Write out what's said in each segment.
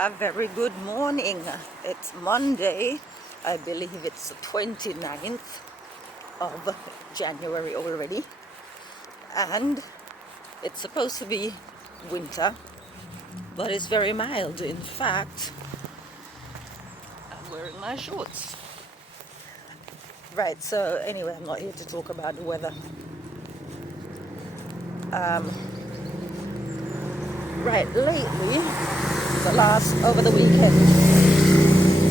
A very good morning. It's Monday. I believe it's the 29th of January already. And it's supposed to be winter, but it's very mild. In fact, I'm wearing my shorts. Right, so anyway, I'm not here to talk about the weather. Right, lately, over the weekend,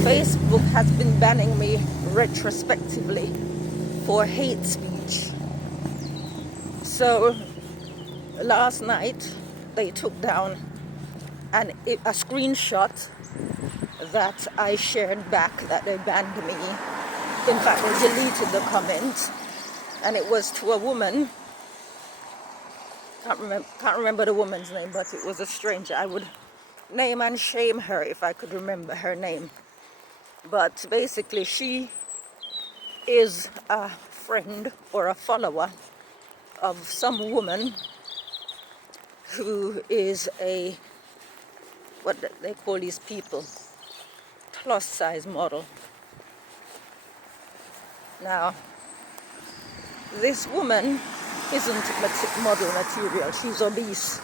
Facebook has been banning me retrospectively for hate speech. So last night they took down a screenshot that I shared back that they banned me. In fact, they deleted the comment, and it was to a woman. Can't remember the woman's name, but it was a stranger. I would name and shame her if I could remember her name. But basically, she is a friend or a follower of some woman who is what they call these people, plus size model. Now, this woman isn't model material. She's obese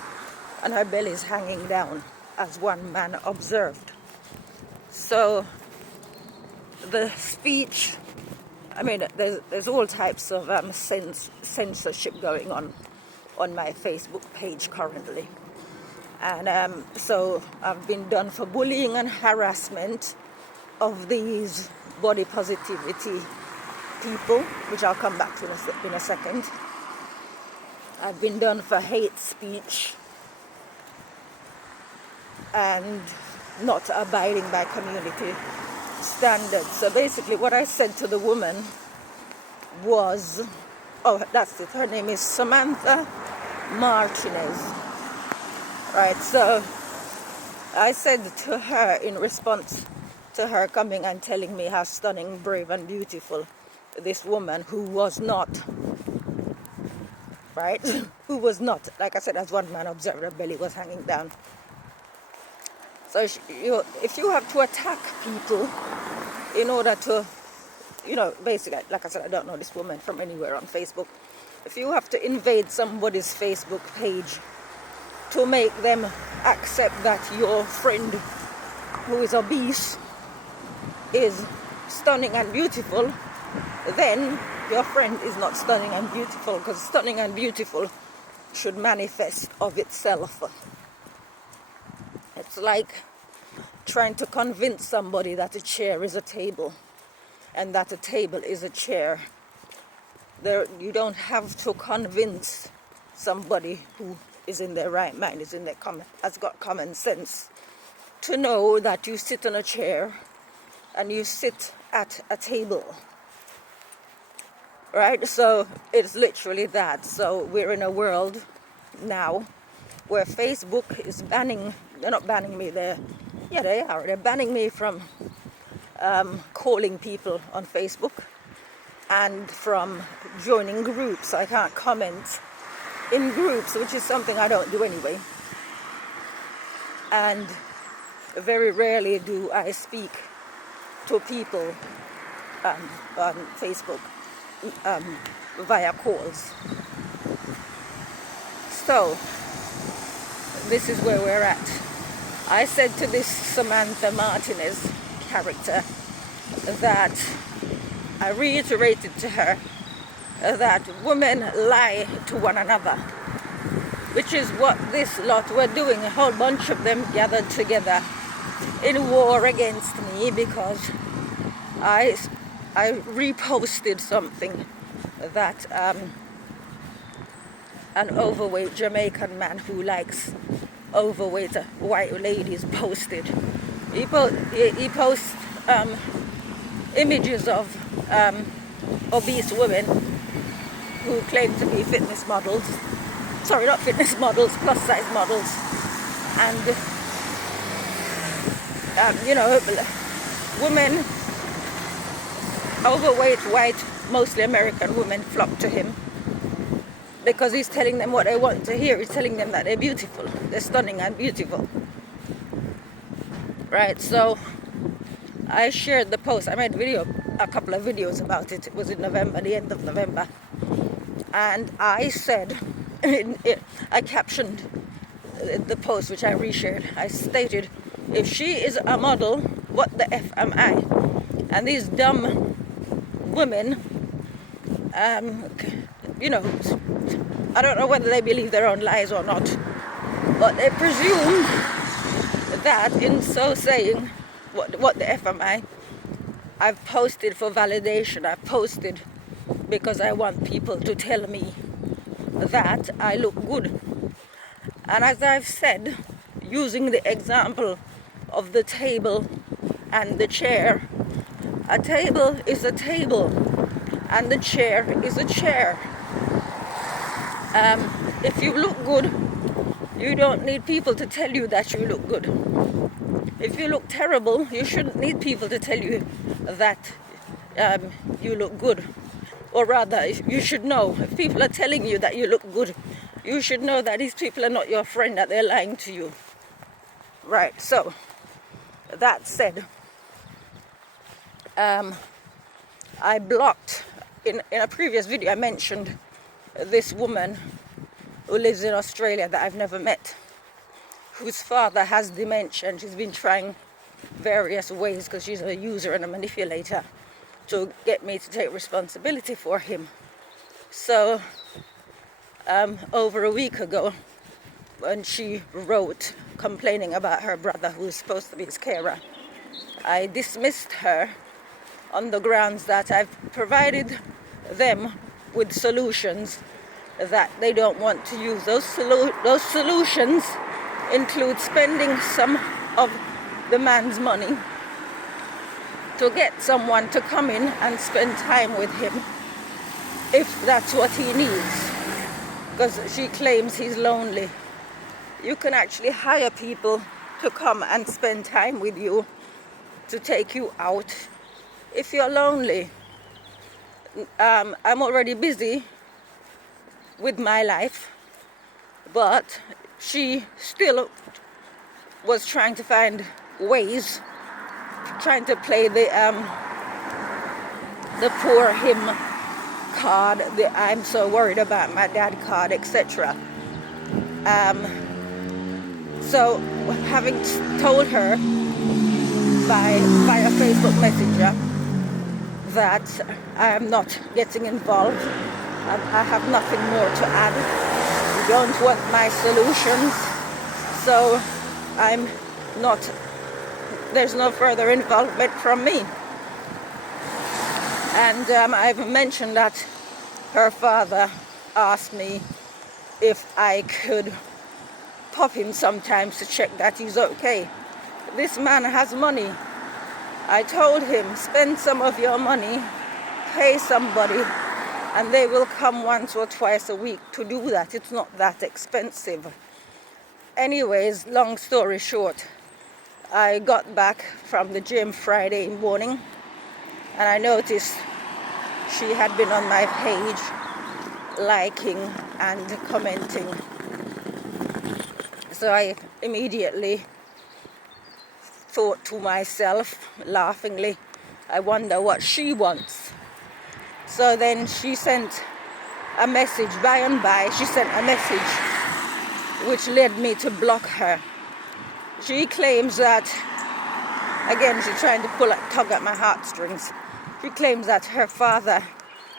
and her belly is hanging down, as one man observed. So the speech, there's all types of censorship going on my Facebook page currently. And so I've been done for bullying and harassment of these body positivity people, which I'll come back to in a second. I've been done for hate speech and not abiding by community standards. So basically what I said to the woman was, that's it, her name is Samantha Martinez. Right, so I said to her in response to her coming and telling me how stunning, brave and beautiful this woman who was not, right, like I said, as one man observed, her belly was hanging down. So if you have to attack people in order to, basically, like I said, I don't know this woman from anywhere on Facebook. If you have to invade somebody's Facebook page to make them accept that your friend who is obese is stunning and beautiful, then your friend is not stunning and beautiful, because stunning and beautiful should manifest of itself. It's like trying to convince somebody that a chair is a table and that a table is a chair. You don't have to convince somebody who is in their right mind, has got common sense, to know that you sit on a chair and you sit at a table. Right? So it's literally that. So we're in a world now where Facebook is they're not banning me, they are. They're banning me from calling people on Facebook and from joining groups. I can't comment in groups, which is something I don't do anyway. And very rarely do I speak to people on Facebook via calls. So this is where we're at. I said to this Samantha Martinez character that I reiterated to her that women lie to one another, which is what this lot were doing. A whole bunch of them gathered together in war against me because I reposted something that an overweight Jamaican man who likes overweight white ladies posted. He posts images of obese women who claim to be fitness models. Sorry, not fitness models, plus size models. And, women, overweight, white, mostly American women flock to him because he's telling them what they want to hear. He's telling them that they're beautiful, they're stunning and beautiful. Right, so I shared the post. I made a couple of videos about it. It was in November, the end of November. And I said, I captioned the post, which I reshared. I stated, if she is a model, what the F am I? And these dumb women, you know, I don't know whether they believe their own lies or not, but they presume that in so saying, what the F am I? I've posted for validation. I've posted because I want people to tell me that I look good. And as I've said, using the example of the table and the chair, a table is a table and the chair is a chair. If you look good, you don't need people to tell you that you look good. If you look terrible, you shouldn't need people to tell you that you look good. Or rather, you should know, if people are telling you that you look good, you should know that these people are not your friend, that they're lying to you. Right, so, that said, I blocked, in a previous video I mentioned this woman who lives in Australia that I've never met, whose father has dementia, and she's been trying various ways, because she's a user and a manipulator, to get me to take responsibility for him. So over a week ago, when she wrote complaining about her brother, who's supposed to be his carer, I dismissed her on the grounds that I've provided them with solutions that they don't want to use. Those solutions include spending some of the man's money to get someone to come in and spend time with him, if that's what he needs, because she claims he's lonely. You can actually hire people to come and spend time with you, to take you out if you're lonely. I'm already busy with my life, but she still was trying to find ways, trying to play the poor him card, the I'm so worried about my dad card, etc. So having told her via Facebook Messenger that I am not getting involved, I have nothing more to add, you don't want my solutions, so I'm not, there's no further involvement from me. And I've mentioned that her father asked me if I could pop him sometimes to check that he's okay. This man has money. I told him, spend some of your money, pay somebody, and they will come once or twice a week to do that. It's not that expensive. Anyways, long story short, I got back from the gym Friday morning, and I noticed she had been on my page liking and commenting. So I immediately thought to myself, laughingly, I wonder what she wants. So then she sent a message, by and by, she sent a message which led me to block her. She claims that, again, she's trying to tug at my heartstrings. She claims that her father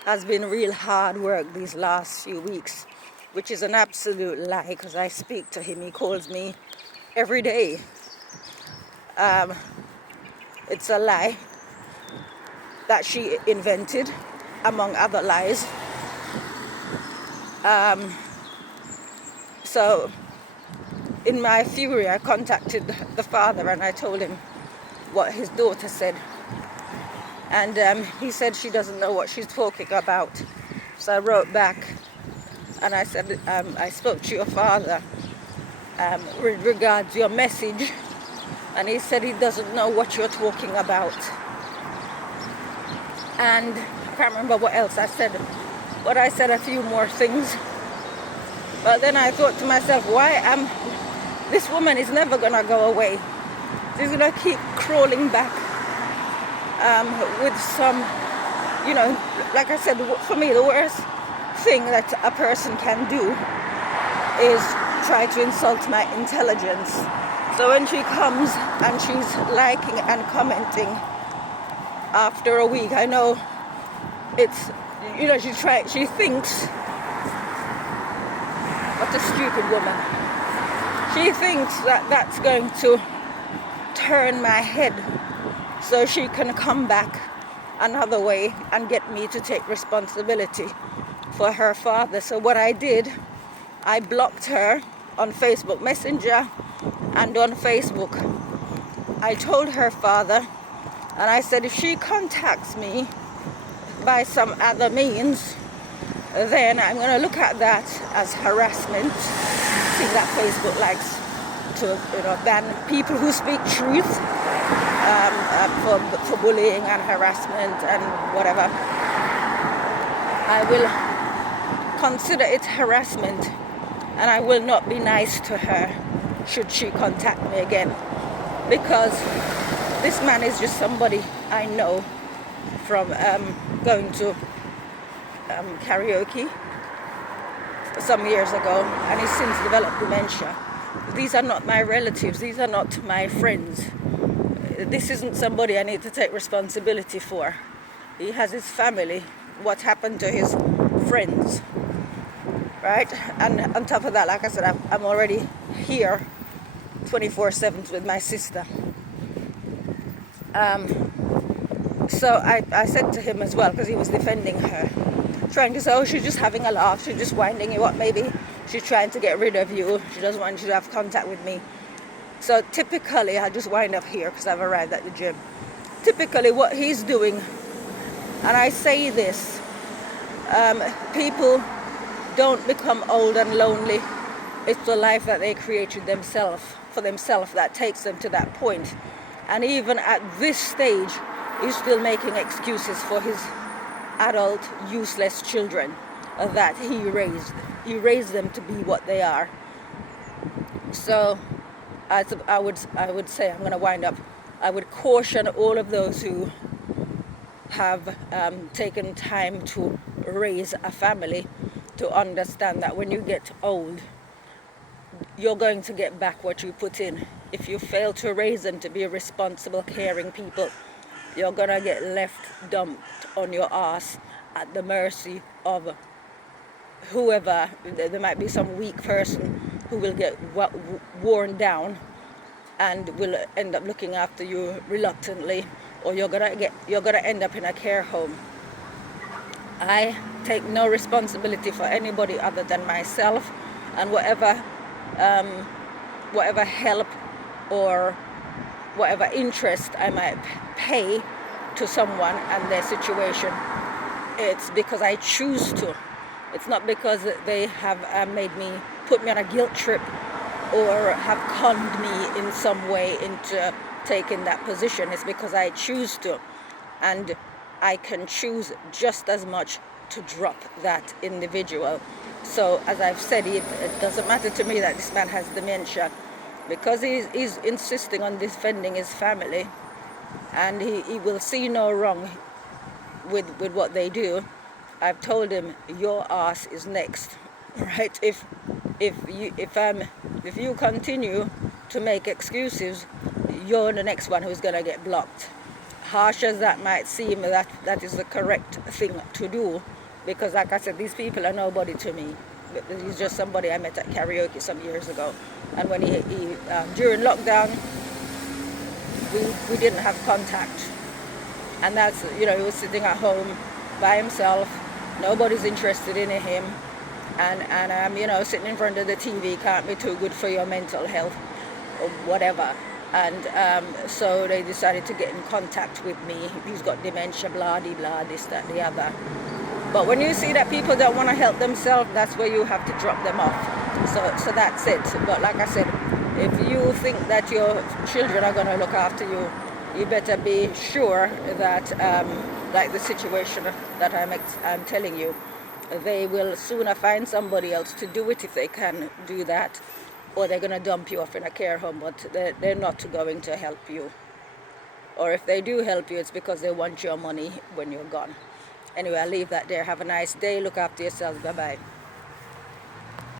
has been real hard work these last few weeks, which is an absolute lie, because I speak to him. He calls me every day. It's a lie that she invented, among other lies. So in my fury, I contacted the father and I told him what his daughter said. And he said she doesn't know what she's talking about. So I wrote back and I said, I spoke to your father with regards to your message. And he said he doesn't know what you're talking about. And I can't remember what else I said, but I said a few more things. But then I thought to myself, this woman is never gonna go away. She's gonna keep crawling back with some, like I said, for me, the worst thing that a person can do is try to insult my intelligence. So when she comes and she's liking and commenting after a week, I know it's, she thinks, what a stupid woman. She thinks that that's going to turn my head so she can come back another way and get me to take responsibility for her father. So what I did, I blocked her on Facebook Messenger and on Facebook. I told her father, and I said, if she contacts me by some other means, then I'm going to look at that as harassment. I think that Facebook likes to ban people who speak truth for bullying and harassment and whatever. I will consider it harassment, and I will not be nice to her should she contact me again, because this man is just somebody I know from going to karaoke some years ago, and he's since developed dementia. These are not my relatives, these are not my friends. This isn't somebody I need to take responsibility for. He has his family. What happened to his friends? Right? And on top of that, like I said, I'm already here 24/7 with my sister. So I said to him as well, because he was defending her, trying to say, oh, she's just having a laugh, she's just winding you up, maybe she's trying to get rid of you, she doesn't want you to have contact with me. So typically, I just wind up here because I've arrived at the gym. Typically what he's doing, and I say this, people don't become old and lonely. It's the life that they created for themselves that takes them to that point. And even at this stage, he's still making excuses for his adult, useless children that he raised. He raised them to be what they are. So I would say, I'm going to wind up, I would caution all of those who have taken time to raise a family to understand that when you get old, you're going to get back what you put in. If you fail to raise them to be responsible, caring people, you're going to get left dumped on your ass at the mercy of whoever. There might be some weak person who will get worn down and will end up looking after you reluctantly, or you're gonna end up in a care home. I take no responsibility for anybody other than myself, and whatever help or whatever interest I might pay to someone and their situation, it's because I choose to. It's not because they have put me on a guilt trip or have conned me in some way into taking that position. It's because I choose to. And I can choose just as much to drop that individual. So as I've said, it doesn't matter to me that this man has dementia, because he's insisting on defending his family, and he will see no wrong with what they do. I've told him, your ass is next, right? If you continue to make excuses, you're the next one who's gonna get blocked. Harsh as that might seem, that is the correct thing to do, because like I said, these people are nobody to me. He's just somebody I met at karaoke some years ago, and when he during lockdown, we didn't have contact, and that's, he was sitting at home by himself. Nobody's interested in him, and sitting in front of the TV can't be too good for your mental health or whatever. And so they decided to get in contact with me. He's got dementia, blah, blah, this, that, the other. But when you see that people don't want to help themselves, that's where you have to drop them off. So that's it. But like I said, if you think that your children are going to look after you, you better be sure that, like the situation that I'm telling you, they will sooner find somebody else to do it if they can do that, or they're going to dump you off in a care home, but they're not going to help you. Or if they do help you, it's because they want your money when you're gone. Anyway, I'll leave that there. Have a nice day. Look after yourselves. Bye-bye.